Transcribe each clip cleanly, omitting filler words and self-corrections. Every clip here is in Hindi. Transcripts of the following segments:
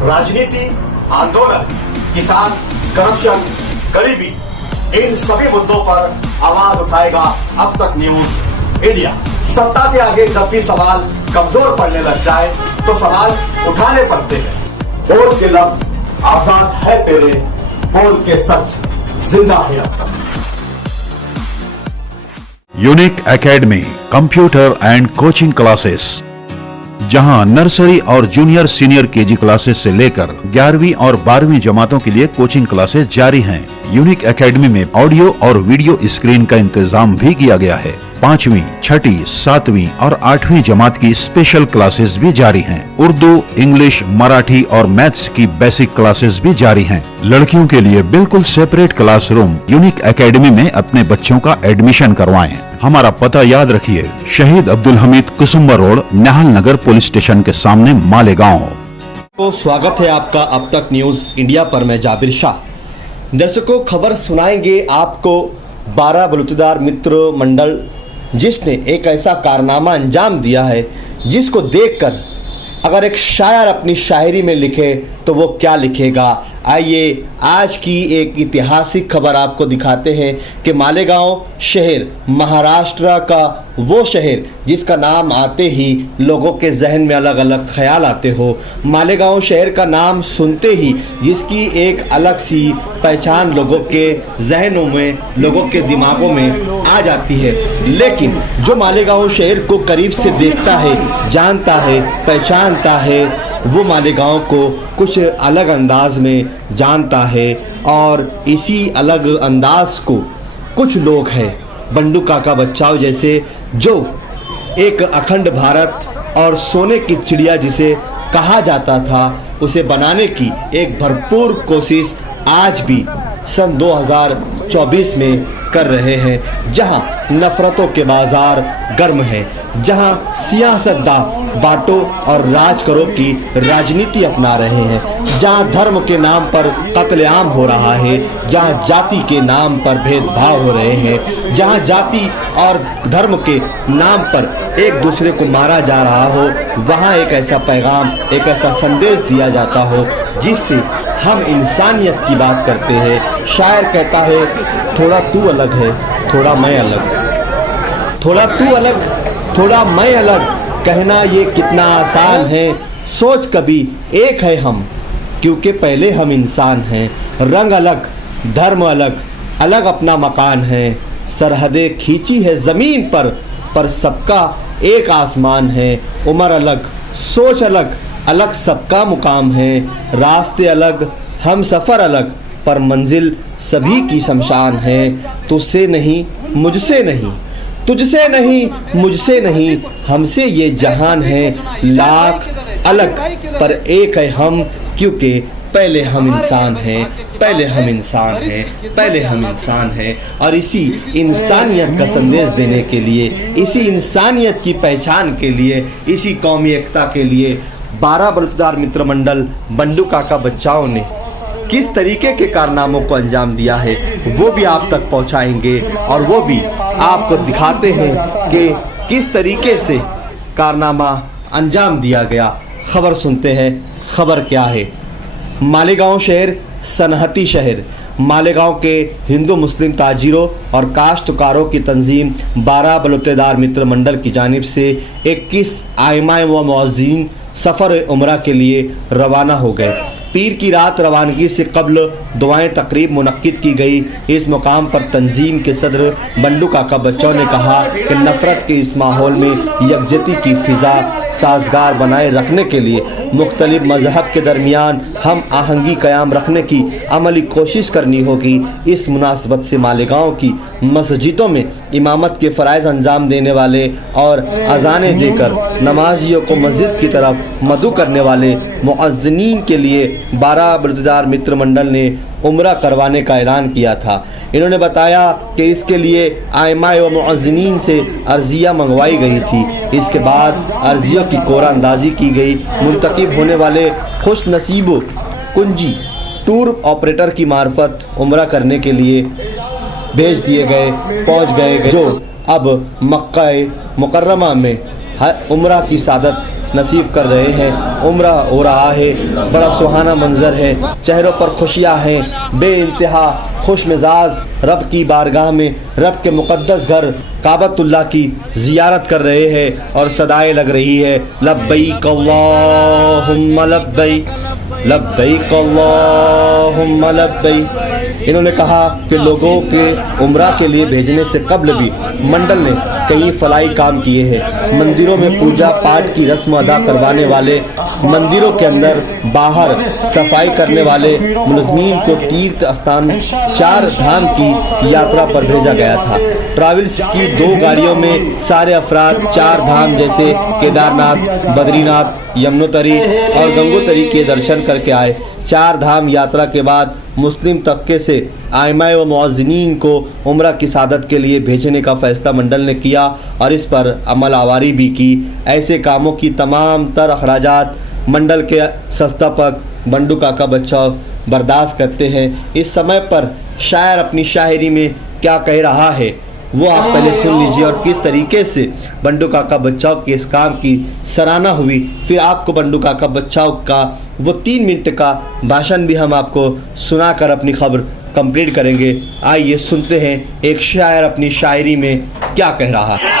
राजनीति, आंदोलन, किसान, करप्शन, गरीबी, इन सभी मुद्दों पर आवाज उठाएगा अब तक न्यूज इंडिया। सत्ता के आगे जब भी सवाल कमजोर पड़ने लग जाए तो सवाल उठाने पड़ते हैं। बोल के लफ्ज आजाद है तेरे, बोल के सच जिंदा है अब तक। Unique academy computer and coaching classes, जहां नर्सरी और जूनियर सीनियर केजी क्लासेस से लेकर 11वीं और 12वीं जमातों के लिए कोचिंग क्लासेस जारी हैं। यूनिक एकेडमी में ऑडियो और वीडियो स्क्रीन का इंतजाम भी किया गया है। 5वीं, 6ठी, 7वीं और 8वीं जमात की स्पेशल क्लासेस भी जारी हैं। उर्दू, इंग्लिश, मराठी और मैथ्स की बेसिक क्लासेस भी जारी हैं। लड़कियों के लिए बिल्कुल सेपरेट क्लासरूम। यूनिक एकेडमी में अपने बच्चों का एडमिशन करवाएं। हमारा पता याद रखिए, शहीद अब्दुल हमीद कुसुम्बा रोड, निहाल नगर पुलिस स्टेशन के सामने, मालेगांव। तो स्वागत है आपका अब तक न्यूज इंडिया पर। मैं जाबिर शाह। दर्शकों, खबर सुनाएंगे आपको 12 बलूतेदार मित्र मंडल जिसने एक ऐसा कारनामा अंजाम दिया है जिसको देखकर अगर एक शायर अपनी शायरी में लिखे तो वो क्या लिखेगा। आइए आज की एक ऐतिहासिक खबर आपको दिखाते हैं कि मालेगांव शहर महाराष्ट्र का वो शहर जिसका नाम आते ही लोगों के जहन में अलग अलग ख्याल आते हो। मालेगांव शहर का नाम सुनते ही जिसकी एक अलग सी पहचान लोगों के जहनों में, लोगों के दिमागों में आ जाती है। लेकिन जो मालेगांव शहर को करीब से देखता है, जानता है, पहचानता है, वो मालेगांव को कुछ अलग अंदाज में जानता है। और इसी अलग अंदाज को कुछ लोग हैं, बंडू काका बच्चाओ जैसे, जो एक अखंड भारत और सोने की चिड़िया जिसे कहा जाता था, उसे बनाने की एक भरपूर कोशिश आज भी सन 2024 में कर रहे हैं। जहां नफरतों के बाजार गर्म हैं, जहां सियासतदान बांटो और राज करो की राजनीति अपना रहे हैं, जहां धर्म के नाम पर कत्लेआम हो रहा है, जहां जाति के नाम पर भेदभाव हो रहे हैं, जहां जाति और धर्म के नाम पर एक दूसरे को मारा जा रहा हो, वहां एक ऐसा पैगाम, एक ऐसा संदेश दिया जाता हो जिससे हम इंसानियत की बात करते हैं। शायर कहता है, थोड़ा तू अलग है, थोड़ा मैं अलग, थोड़ा तू अलग, थोड़ा मैं अलग, कहना ये कितना आसान है। सोच कभी एक है हम, क्योंकि पहले हम इंसान हैं। रंग अलग, धर्म अलग, अलग अपना मकान है। सरहदें खींची है ज़मीन पर सबका एक आसमान है। उम्र अलग, सोच अलग, अलग सबका मुकाम है। रास्ते अलग, हम सफ़र अलग, पर मंजिल सभी की शमशान है। तुझसे नहीं, मुझसे नहीं, तुझसे नहीं, मुझसे नहीं, हमसे ये जहान है। लाख अलग पर एक है हम, क्योंकि पहले हम इंसान हैं, पहले हम इंसान हैं, पहले हम इंसान हैं। और इसी इंसानियत का संदेश देने के लिए, इसी इंसानियत की पहचान के लिए, इसी कौमी एकता के लिए 12 बलूतेदार मित्र मंडल बंडू काका बच्चाओं ने किस तरीके के कारनामों को अंजाम दिया है वो भी आप तक पहुंचाएंगे और वो भी आपको दिखाते हैं कि किस तरीके से कारनामा अंजाम दिया गया। खबर सुनते हैं, खबर क्या है। मालेगांव शहर सनहती शहर। मालेगांव के हिंदू मुस्लिम ताजिरों और काश्तकारों की तंजीम 12 बलूतेदार मित्र मंडल की जानिब से 21 आइमाए व मुअज्जिन सफ़र उम्रा के लिए रवाना हो गए। पीर की रात रवानगी से कबल दुआएं तकरीब मुनक्किद की गई। इस मुकाम पर तंजीम के सदर बंडू काका बच्चों ने कहा कि नफ़रत के इस माहौल में यकजहती की फ़िज़ा साजगार बनाए रखने के लिए मुख्तलिफ मज़हब के दरमियान हम आहंगी क़याम रखने की अमली कोशिश करनी होगी। इस मुनासबत से मालेगांव की मस्जिदों में इमामत के फ़राइज़ अंजाम देने वाले और अज़ानें देकर नमाजियों को मस्जिद की तरफ मदऊ करने वाले मुअज्जिनीन के लिए 12 बलूतेदार मित्र मंडल ने उम्रा करवाने का ऐलान किया था। इन्होंने बताया कि इसके लिए आइमाए व मुअज्जिनीन से अर्जिया मंगवाई गई थी। इसके बाद अर्जियों की कोरा अंदाजी की गई। मुंतकिब होने वाले खुश नसीबों कुंजी टूर ऑपरेटर की मार्फत उम्रा करने के लिए भेज दिए गए, पहुँच गए, जो अब मक्का मुकर्रमा में उम्रा की सादत नसीब कर रहे हैं। उम्रा हो रहा है, बड़ा सुहाना मंजर है, चेहरों पर खुशियाँ हैं, बेइंतहा खुश मिजाज रब की बारगाह में, रब के मुक़द्दस घर काबतुल्लाह की ज़ियारत कर रहे हैं और सदाएं लग रही है, लब्बैक अल्लाहुम्मा लब्बैक, लब्बैक अल्लाहुम्मा लब्बैक। इन्होंने कहा कि लोगों के उम्रा के लिए भेजने से कबल भी मंडल ने कई फलाई काम किए हैं। मंदिरों में पूजा पाठ की रस्म अदा करवाने वाले, मंदिरों के अंदर बाहर सफाई करने वाले मुलज़मीन को तीर्थ स्थान 4 धाम की यात्रा पर भेजा गया था। ट्रैवल्स की 2 गाड़ियों में सारे अफराद 4 धाम जैसे केदारनाथ, बद्रीनाथ, यमुनोतरी और गंगोतरी के दर्शन करके आए। 4 धाम यात्रा के बाद मुस्लिम तबके से आइमाए व मुअज़्ज़िनीन को उम्रा की सादत के लिए भेजने का फ़ैसला मंडल ने किया और इस पर अमल आवारी भी की। ऐसे कामों की तमाम तर अखराजात मंडल के संस्थापक बंडू काका बच्चाओ बर्दाश्त करते हैं। इस समय पर शायर अपनी शायरी में क्या कह रहा है वो आप पहले सुन लीजिए और किस तरीके से बंडू काका बच्चाओ के इस काम की सराहना हुई। फिर आपको बंडू काका बच्चाओ का वो 3 मिनट का भाषण भी हम आपको सुनाकर अपनी खबर कंप्लीट करेंगे। आइए सुनते हैं एक शायर अपनी शायरी में क्या कह रहा है।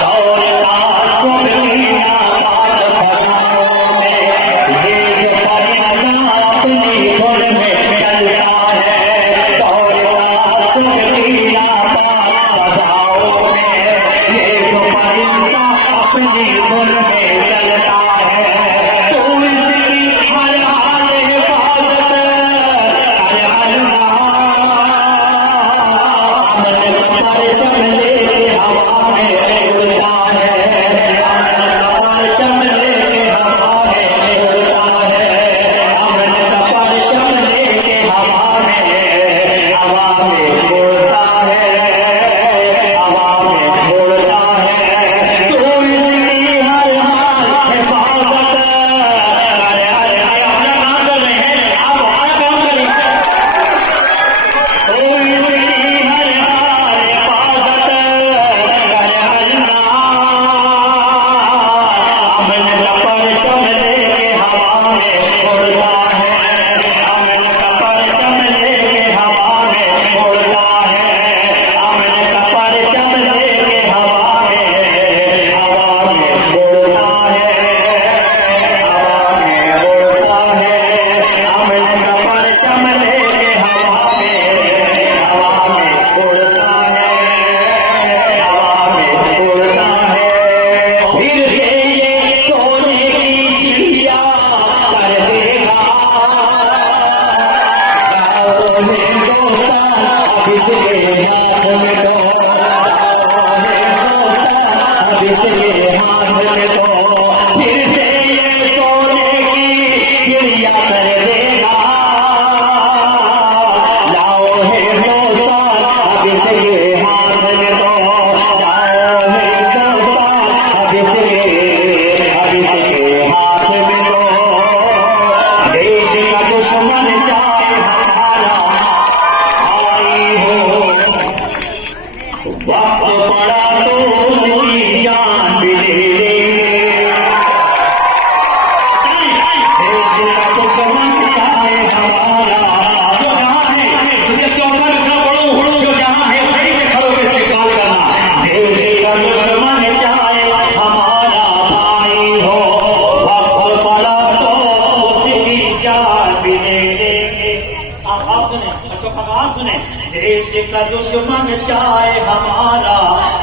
देश का दुश्मन चाहे हमारा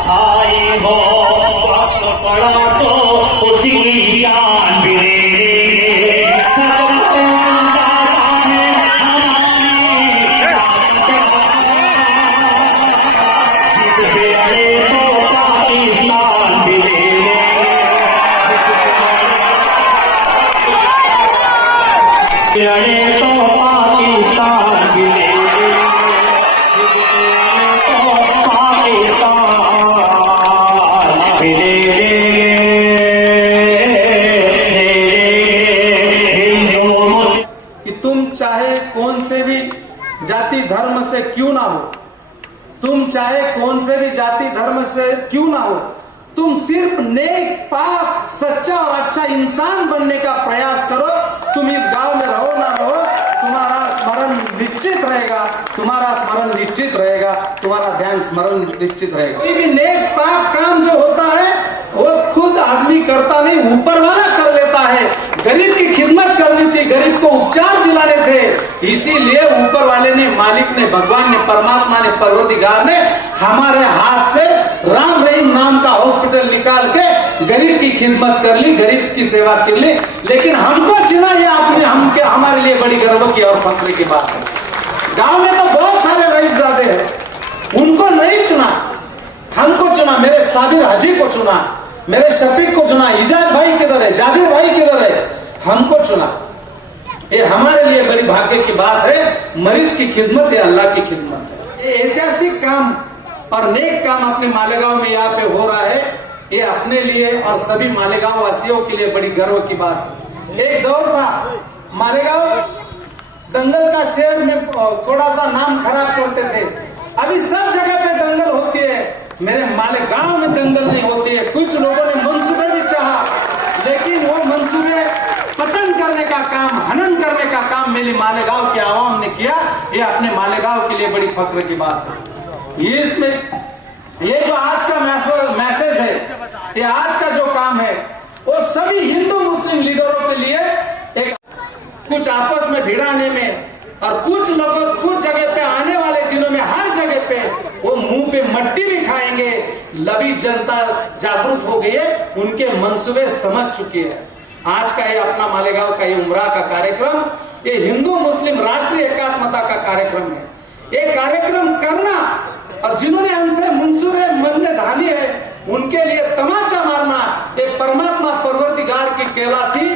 भाई हो, वक्त पड़ा तो उसी की जान भी दे जाति धर्म से क्यों ना हो, तुम चाहे कौन से भी जाति धर्म से क्यों ना हो, तुम सिर्फ नेक, पाक, सच्चा और अच्छा इंसान बनने का प्रयास करो। तुम इस गांव में रहो ना रहो, तुम्हारा स्मरण निश्चित रहेगा, तुम्हारा स्मरण निश्चित रहेगा, तुम्हारा ध्यान स्मरण निश्चित रहेगा। कोई भी नेक पाक काम जो होता है वो खुद आदमी करता नहीं, ऊपर वाला कर लेता है। गरीब की खिदमत करनी थी, गरीब को उपचार दिलाने थे, इसीलिए ऊपर वाले ने, मालिक ने, भगवान ने, परमात्मा ने, परवरदिगार ने हमारे हाथ से राम रहीम नाम का हॉस्पिटल निकाल के गरीब की खिदमत कर ली, गरीब की सेवा कर ली। लेकिन हमको चुना ये आदमी, हमारे लिए बड़ी गर्व की और फख्र की बात है। गांव में तो बहुत सारे रईसजादे हैं, उनको नहीं चुना, हमको चुना। मेरे साबिर हाजी को चुना, मेरे शफीक को चुना, इजाज भाई किधर है, जाबिर भाई किधर है, हमको चुना। ये हमारे लिए बड़ी भाग्य की बात है। मरीज की खिदमत है, अल्लाह की खिदमत है। ये ऐतिहासिक काम और नेक काम अपने मालेगांव में यहाँ पे हो रहा है, ये अपने लिए और सभी मालेगांव वासियों के लिए बड़ी गर्व की बात है। एक दौर था, मालेगांव दंगल का शहर में थोड़ा सा नाम खराब करते थे। अभी सब जगह पे दंगल होती है, मेरे मालेगांव में दंगल नहीं होती है। कुछ लोगों ने मंसूबे भी चाहा, लेकिन वो मंसूबे पतन करने का काम, हनन करने का काम मेरी मालेगांव की आवाम ने किया। ये अपने मालेगांव के लिए बड़ी फख्र की बात है। इसमें ये जो आज का मैसेज है, ये आज का जो काम है, वो सभी हिंदू मुस्लिम लीडरों के लिए एक कुछ आपस में भिड़ाने में, और कुछ लोग कुछ जगह पे आने वाले दिनों में हर जगह पे वो मुंह पे मट्टी भी खाएंगे। लबी जनता जागरूक हो गई है, उनके मंसूबे समझ चुकी है। आज का ये अपना मालेगांव का ये उमरा का कार्यक्रम, ये हिंदू मुस्लिम राष्ट्रीय एकात्मता का कार्यक्रम है। ये कार्यक्रम करना और जिन्होंने हमसे मंसूबे मन में ढाली है, उनके लिए तमाचा मारना, ये परमात्मा परवरदिगार की केला थी।